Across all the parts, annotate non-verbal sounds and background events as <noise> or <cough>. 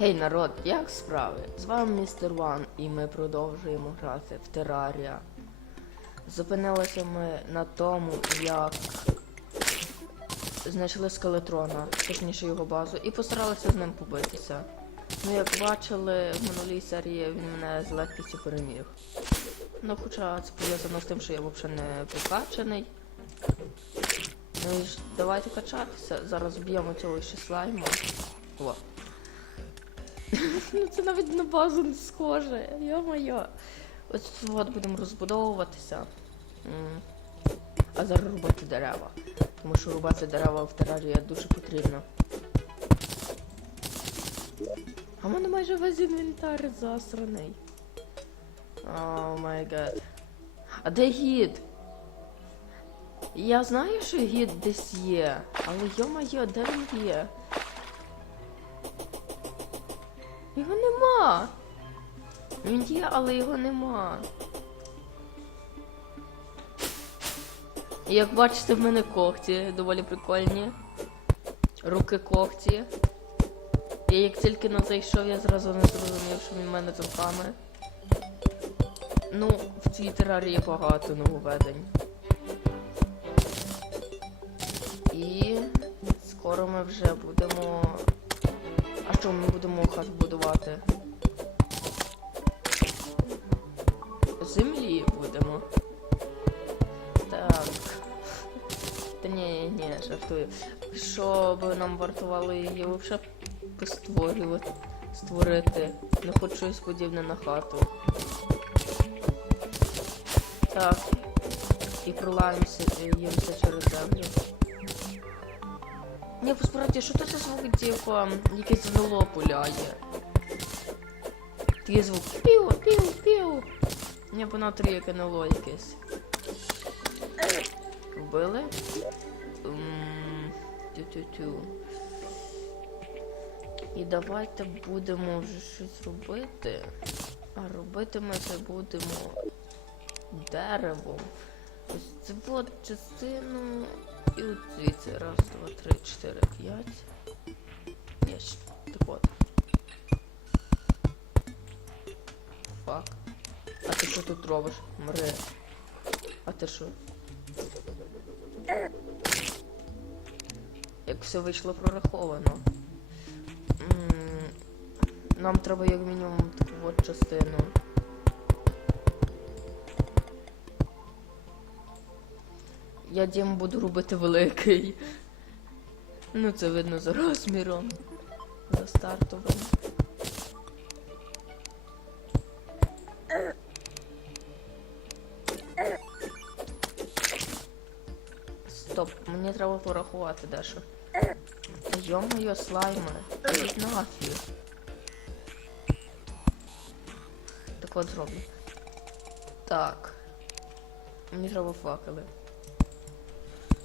Гей, народ, як справи? З вами містер Ван, і ми продовжуємо грати в Терарія. Зупинилися ми на тому, як знайшли скелетрона, точніше його базу, і постаралися з ним побитися. Ну, як бачили, в минулій серії він мене з легкістю переміг. Ну, хоча це пов'язано з тим, що я взагалі не покачаний. Ну і ж давайте качатися. Зараз б'ємо цього ще слайма. О. ну це навіть на базу не схоже. Йо-моє. Ось тут от будемо розбудовуватися. А зараз рубати дерева. Тому що рубати дерева в терарії дуже потрібно. А в мене майже весь інвентар засраний. О май гад. А де гід? Я знаю, що гід десь є, але йо-моє, де він є? Його нема. Він є, але його нема. Як бачите, в мене когті доволі прикольні. Руки когті. Я як тільки на зайшов, я зразу не зрозумів, що він в мене з руками. Ну, в цій терарії багато нововведень. І скоро ми вже будемо. Що ми будемо хату будувати? Землі будемо. Так. Та ні, ні, жартую. Щоб нам вартувало її взагалі постворювати, створити. Не хочу щось подібне на хату. Так. І пролаємося їмося через землю. Ні, посправді, що це за звук, типа, якесь НЛО пуляє? Такий звук піу, піу, піу. Ні, по натрі як НЛО якесь. Вбили? Тю-тю-тю. І давайте будемо вже щось робити. А робити ми це будемо деревом. Ось це от частину і от звідси. Раз, два, три, чотири, п'ять. Є ще. Так от. Фак. А ти що тут робиш? Мри. А ти що? Як все вийшло прораховано. Нам треба як мінімум таку от частину. Я дім буду робити великий. Ну це видно за розміром. За стартовим. Стоп, мені треба порахувати дещо. Йо-моє, слайми. Ідіть нафіг. Так от зроблю. Так. Мені треба факели.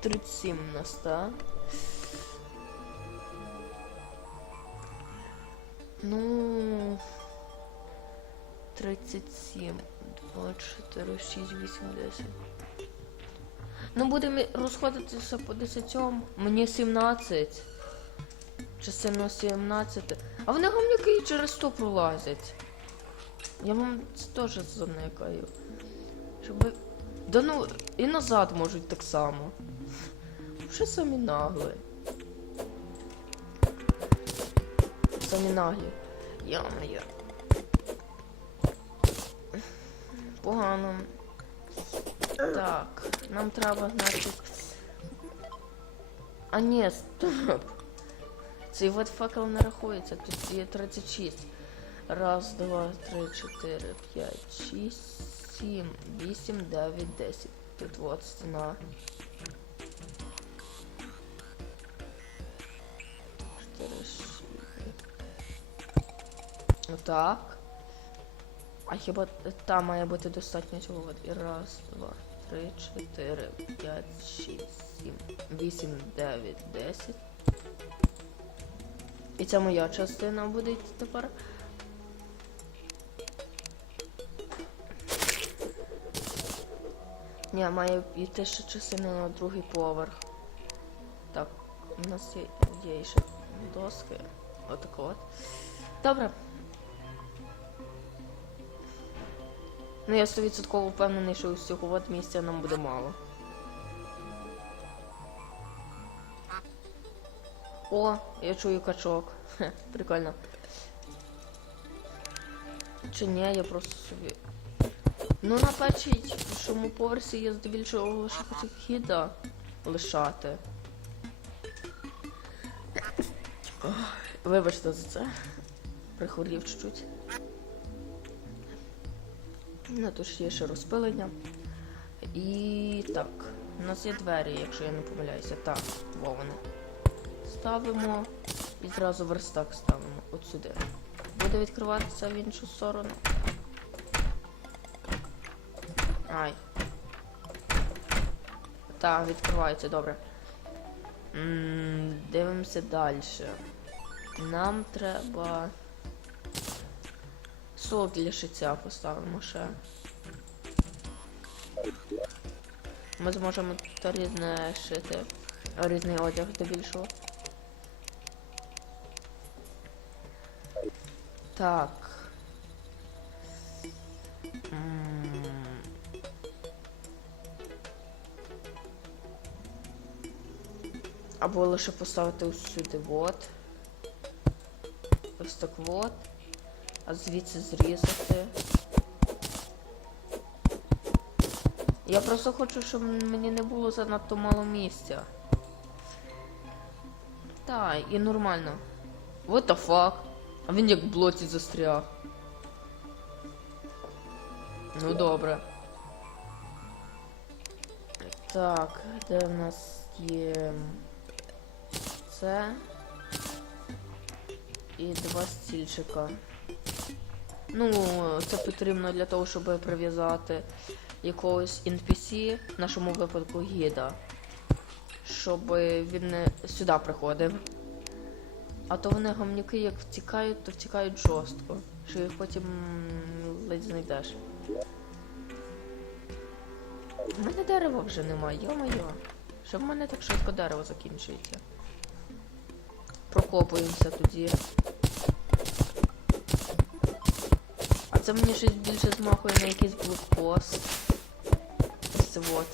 37 на 100. Ну... 37, 2, 4, 6, 8, 10. Ну, будемо розходитися по 10. Мені 17. Частина 17. А вони гамняки і через 100 пролазять. Я вам це теж заникаю. Щоб... Да ну, і назад можуть так само. Що самі нагли? Самі наглі. Я-моє. Погано. Так, нам треба, значить. А ні, стоп. Цей вот не рахується, тут є 36. Раз, два, три, чотири, п'ять, шість, сім, вісім, дев'ять, десять. Тут вот. Чотири, шість. Так. А хіба там має бути достатньо цього? І раз, два, три, чотири, п'ять, шість, сім, вісім, дев'ять, десять. І це моя частина буде тепер. Ні, має йти ще частина на другий поверх. Так, у нас є, є ще доски. Отак от. Добре. Ну я 100% впевнений, що з цього от місця нам буде мало. О, я чую качок. Хе, прикольно. Чи ні, я просто собі. Ну на першому поверсі я здебільшого лише хотів хіда лишати. Ох, Вибачте за це. Прихворів чуть-чуть. Ну, тут ж є ще розпилення. І так, у нас є двері, якщо я не помиляюся. Так, во вони. Ставимо і зразу верстак ставимо от сюди. Буде відкриватися в іншу сторону. Ай. Так, відкривається, добре. Дивимося далі. Нам треба. Сол для шиття поставимо ще. Ми зможемо тут різне шити. Різний одяг здебільшого. Так. Або лише поставити ось сюди вот. Ось так вот. А звідси зрізати. Я просто хочу, щоб мені не було занадто мало місця. Так, і нормально. What the fuck? А він як в блоці застряг. Ну добре. Так, де в нас є це і два стільчика. Ну, це потрібно для того, щоб прив'язати якогось NPC, в нашому випадку гіда. Щоб він сюди приходив. А то вони гамнюки як втікають, то втікають жорстко. Що їх потім ледь знайдеш. У мене дерева вже немає, йо-моє. Що в мене так швидко дерево закінчується? Прокопуємося тоді. А це мені щось більше змахує на якийсь блокпост. Це от.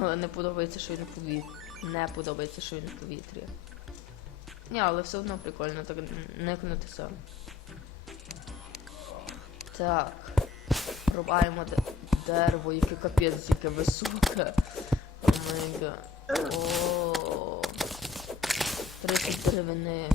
Але не подобається, що він у. Не подобається, що він у повітрі. Ні, але все одно прикольно так никнутися. Так. Рубаємо дерево, яке капець, яке високе. Омега. О. 30 деревини.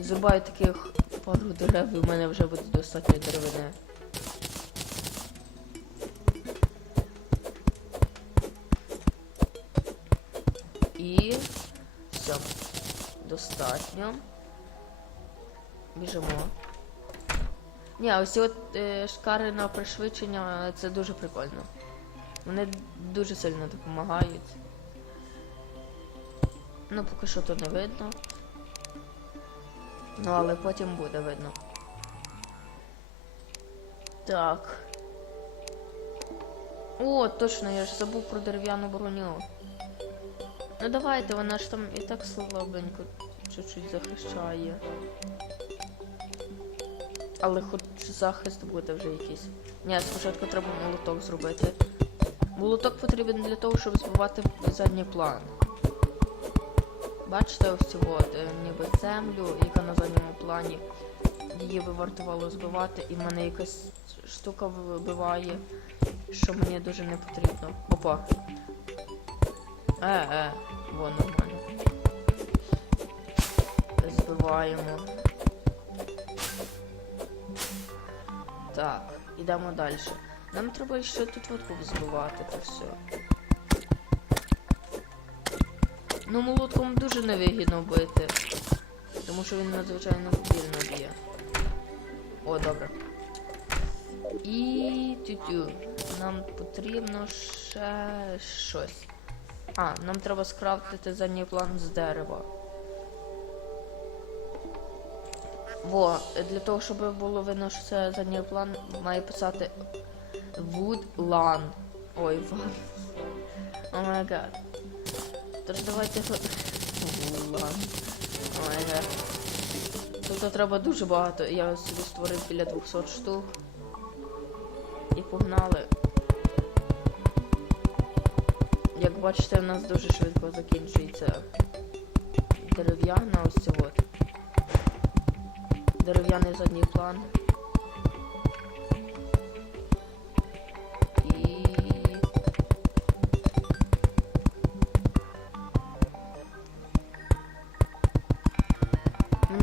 Зрубаю таких пару дерев, і в мене вже буде достатньо деревини. І все. Достатньо. Біжимо. Ні, ось от е, шкари на пришвидшення це дуже прикольно. Вони дуже сильно допомагають. Ну, поки що то не видно. Ну, але потім буде видно. Так. О, точно, я ж забув про дерев'яну броню. Ну давайте, вона ж там і так слабенько чуть-чуть захищає. Але хоч захист буде вже якийсь. Ні, спочатку треба молоток зробити. Молоток потрібен для того, щоб збивати задній план. Бачите ось от, е, ніби землю, яка на задньому плані. Її би вартувало збивати, і в мене якась штука вибиває, що мені дуже не потрібно. Опа. Е, е, вон нормально. Збиваємо. Так, ідемо далі. Нам треба ще тут от збивати це все. Ну, молотком дуже невигідно бити. Тому що він надзвичайно повільно б'є. О, добре. І тютю. Нам потрібно ще щось. А, нам треба скрафтити задній план з дерева. Во, для того, щоб було видно, що це задній план, має писати Woodland. Ой, ван. О май гад. Тож давайте. Тут треба дуже багато. Я собі створив біля 200 штук. І погнали. Як бачите, в нас дуже швидко закінчується дерев'яна ось от. Дерев'яний задній план.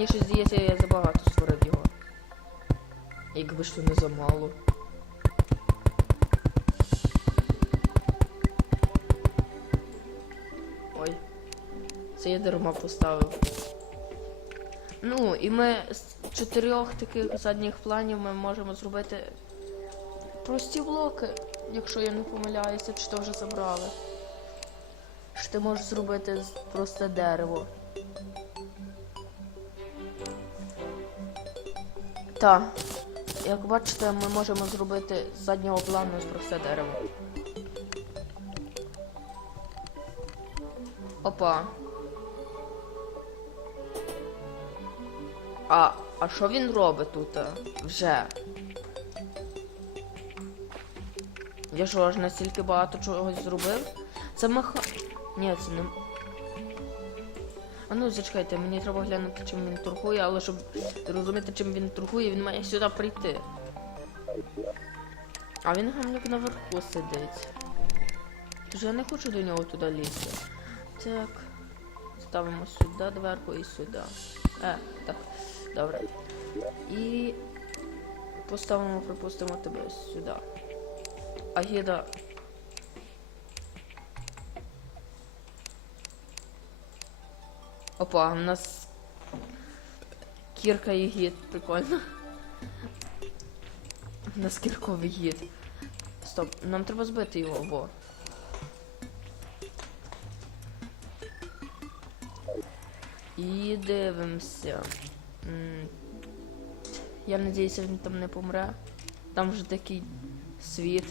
Мені щось здається, я забагато створив його. Якби ж не замало. Ой. Це я дарма поставив. Ну, і ми з чотирьох таких задніх планів ми можемо зробити прості блоки, якщо я не помиляюся, чи то вже забрали. Що ти можеш зробити з просте дерево. Так. Як бачите, ми можемо зробити з заднього плану просте дерево. Опа. А, а що він робить тут? е, Вже? Я що, аж настільки багато чогось зробив? Це меха... Ні, це не... А ну зачекайте, мені треба глянути, чим він торгує, але щоб розуміти, чим він торгує, він має сюди прийти. А він гамлюк наверху сидить. Тож я не хочу до нього туди лізти. Так. Ставимо сюди дверку і сюди. Е, так, добре. І поставимо, припустимо тебе сюди. Агіда. Опа, у нас кірка і гід, прикольно. У нас кірковий гід. Стоп, нам треба збити його, во. І дивимося. Я надіюся, він там не помре. Там вже такий світ.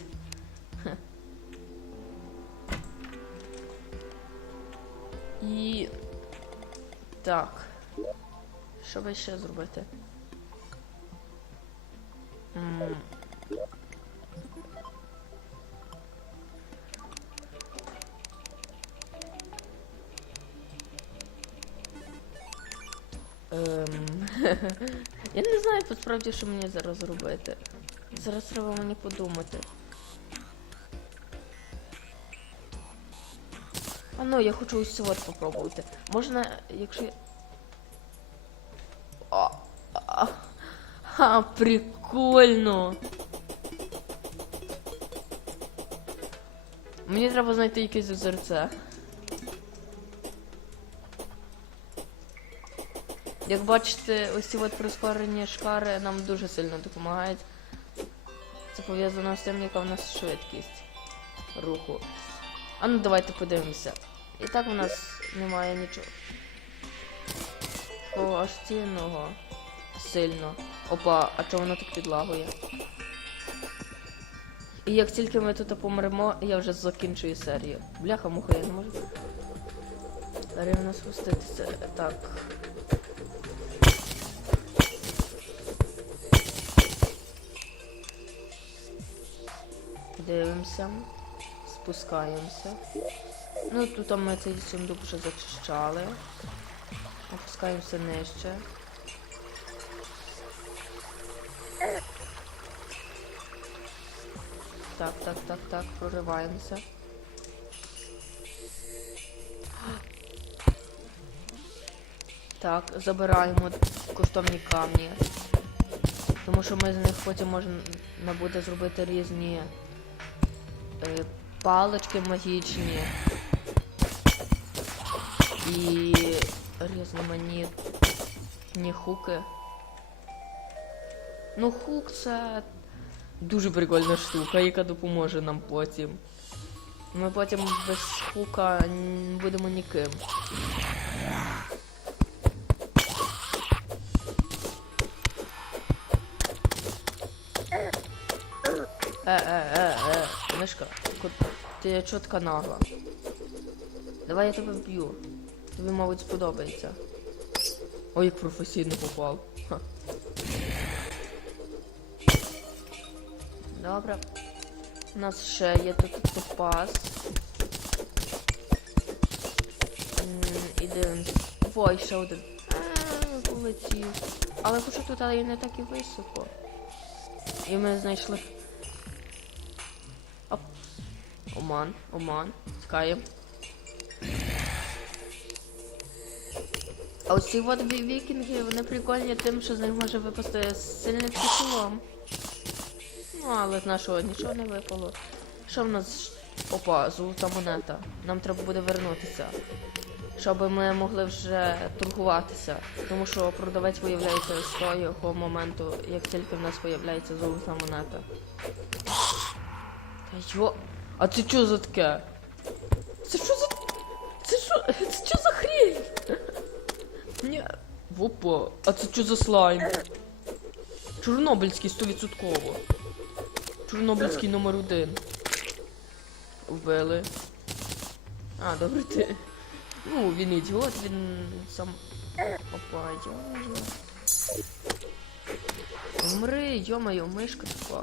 І. Так. Що би ще зробити? М, Ем... <laughs> Я не знаю насправді, що мені зараз робити. Зараз треба мені подумати. А ну, я хочу ось це от попробувати. Можна, якщо. А, а, а, прикольно. Мені треба знайти якесь озерце. Як бачите, ось ці от прискорені шкари нам дуже сильно допомагають. Це пов'язано з тим, яка в нас швидкість руху. А ну давайте подивимося. І так у нас немає нічого. Такого аж цінного. Сильно. Опа, а чого воно так підлагує? І як тільки ми тут помремо, я вже закінчую серію. Бляха, муха, я не можу. Рівно спуститися. Так. Дивимося. Спускаємося. Ну тут ми цей сундук вже зачищали. Опускаємося нижче. Так, так, так, так, прориваємося. Так, забираємо коштовні камні. Тому що ми з них потім можна буде зробити різні е, палички магічні. І різноманітні хуки. Ну, хук це дуже прикольна штука, яка допоможе нам потім. Ми потім без хука будемо ніким. Е, е, е, е, мишка, ти чотка нагла. Давай я тебе вб'ю. Тобі, мабуть, сподобається. Ой, як професійно попав. Ха. Добре. У нас ще є тут. М, І дивимось. Ой, ще один. А, полетів. Але хоча тут але не так і високо. І ми знайшли. Оп. Оман, оман. Тікаємо. А ось от вікінги, вони прикольні тим, що з них може випасти сильний психолом. Ну, але з нашого нічого не випало. Що в нас? Опа, золота монета. Нам треба буде вернутися. Щоб ми могли вже торгуватися. Тому що продавець виявляється з того моменту, як тільки в нас виявляється золота монета. Та йо. А це що за таке? Це що за. Це що? Це що за хрень? Ні. Опа. А це що за слайм? Чорнобильський 100%. Чорнобильський номер один. Вбили. А, добре ти. Ну, він ідіот, він сам. Опа, йо-моє. Умри, йо-моє, мишка тупа.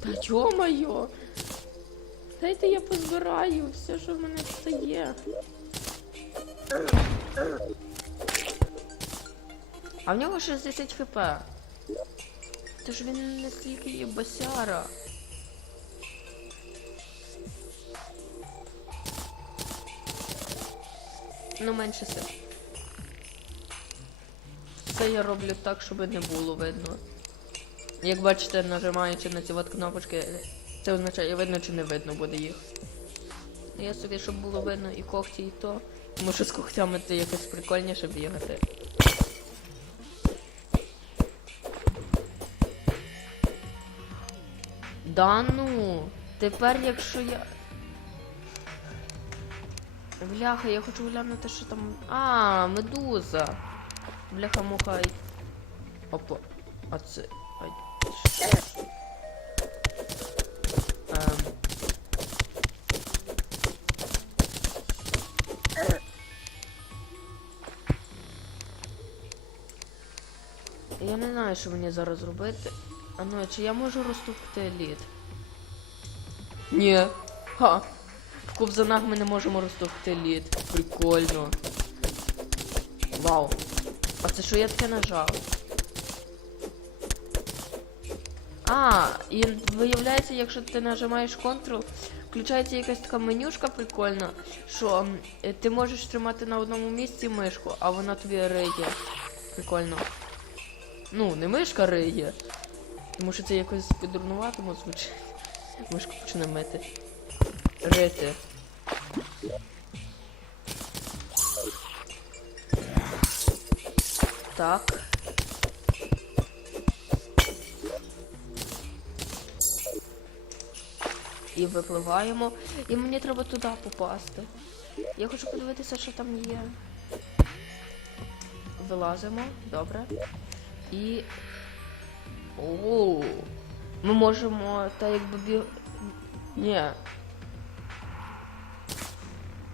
Та йо-моє. Дайте я позбираю все, що в мене тут є. А в нього 60 хп. Тож він настільки є босяра. Ну, менше сил. Це я роблю так, щоб не було видно. Як бачите, нажимаючи на ці от кнопочки, це означає видно чи не видно буде їх. Я собі, щоб було видно і когті, і то. Що з когтями це якось прикольніше бігати. Да ну, тепер якщо я. Бляха, я хочу глянути, що там. А, медуза. Бляха муха. Опа. А це. Знаю, що мені зараз робити. А ну, чи я можу розтопити лід? Ні. Ха. В ковзанах ми не можемо розтопити лід. Прикольно. Вау. А це що я таке нажав? А, і виявляється, якщо ти нажимаєш Ctrl, включається якась така менюшка прикольна, що ти можеш тримати на одному місці мишку, а вона тобі риє. Прикольно. Ну, не мишка риє. Тому що це якось по-дурнуватому звучить. Мишку почне мити. Рити. Так. І випливаємо. І мені треба туди попасти. Я хочу подивитися, що там є. Вилазимо, добре. І. О, ми можемо та якби біг. Ні.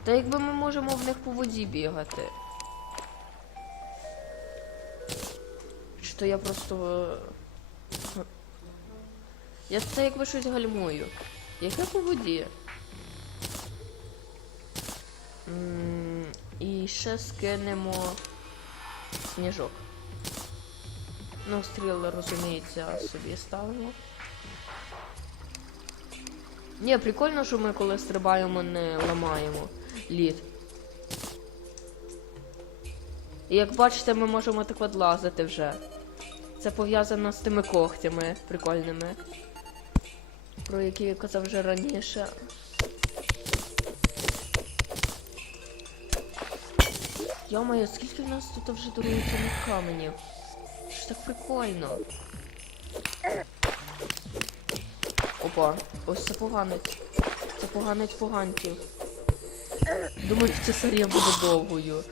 Та якби ми можемо в них по воді бігати. Чи то я просто. Я це якби щось гальмую. Яке по воді? І ще скинемо сніжок. Ну, стріли, розуміється, собі ставимо. Ні, прикольно, що ми коли стрибаємо, не ламаємо лід. І як бачите, ми можемо так от лазити вже. Це пов'язано з тими когтями прикольними. Про які я казав вже раніше. Йо-моє, скільки в нас тут вже дорогоцінних каменів? Так прикольно. Опа, ось це поганець. Це поганець поганців. Думаю, ця серія буде довгою.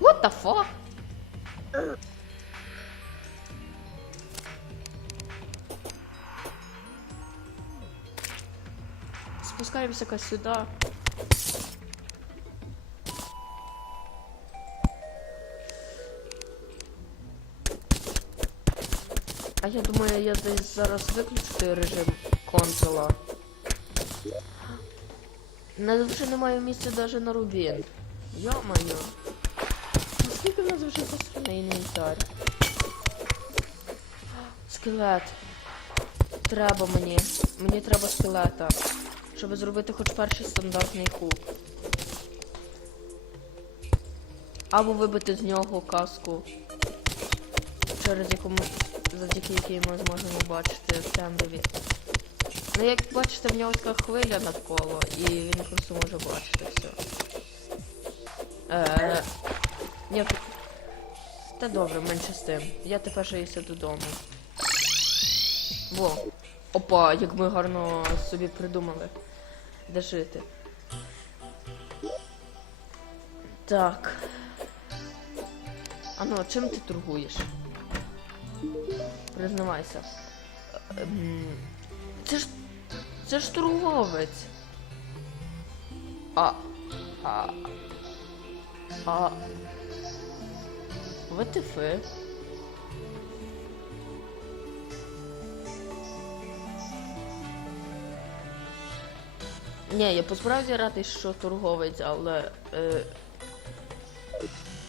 What the fuck? Спускаемся-ка сюда. А я думаю, я десь зараз виключу режим контрола. У нас вже немає місця навіть на рубін. Йо-моє. Скільки в нас вже посередний інвентар? Скелет. Треба мені. Мені треба скелета. Щоб зробити хоч перший стандартний хук. Або вибити з нього каску. Через яку ми, завдяки якій ми зможемо бачити в темряві. Ну як бачите, в нього така хвиля навколо, і він просто може бачити все. Е, ні, та добре, менше з тим. Я тепер жиюся додому. Во. Опа, як ми гарно собі придумали. Де. Так. Ано, чим ти торгуєш? Признавайся. Ем, Це ж. Це ж торговець. А. А. А. ВТФ. Ні, я посправді радий, що торговець, але. Е,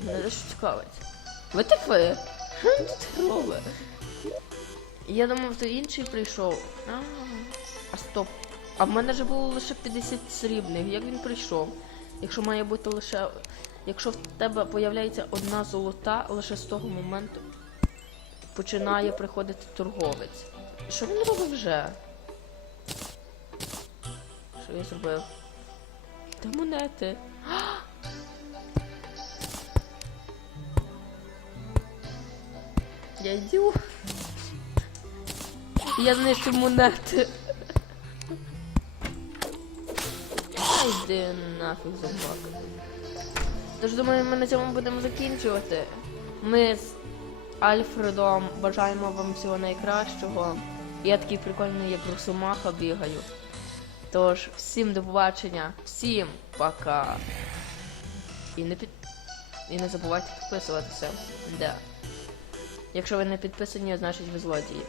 мене дещо цікавить. ВТФ? Що він тут робить? Я думав, то інший прийшов. А, а стоп. А в мене ж було лише 50 срібних. Як він прийшов? Якщо має бути лише. Якщо в тебе появляється одна золота, лише з того моменту починає приходити торговець. Що він робить вже? Що я зробив? Та монети. <gasps> Я йду. Я знищу монети. Йди нафіг зомбак. Тож думаю, ми на цьому будемо закінчувати. Ми з Альфредом бажаємо вам всього найкращого. Я такий прикольний, як Росомаха бігаю. Тож, всім до побачення, всім пока. І не під... І не забувайте підписуватися. Да. Якщо ви не підписані, значить ви злодії.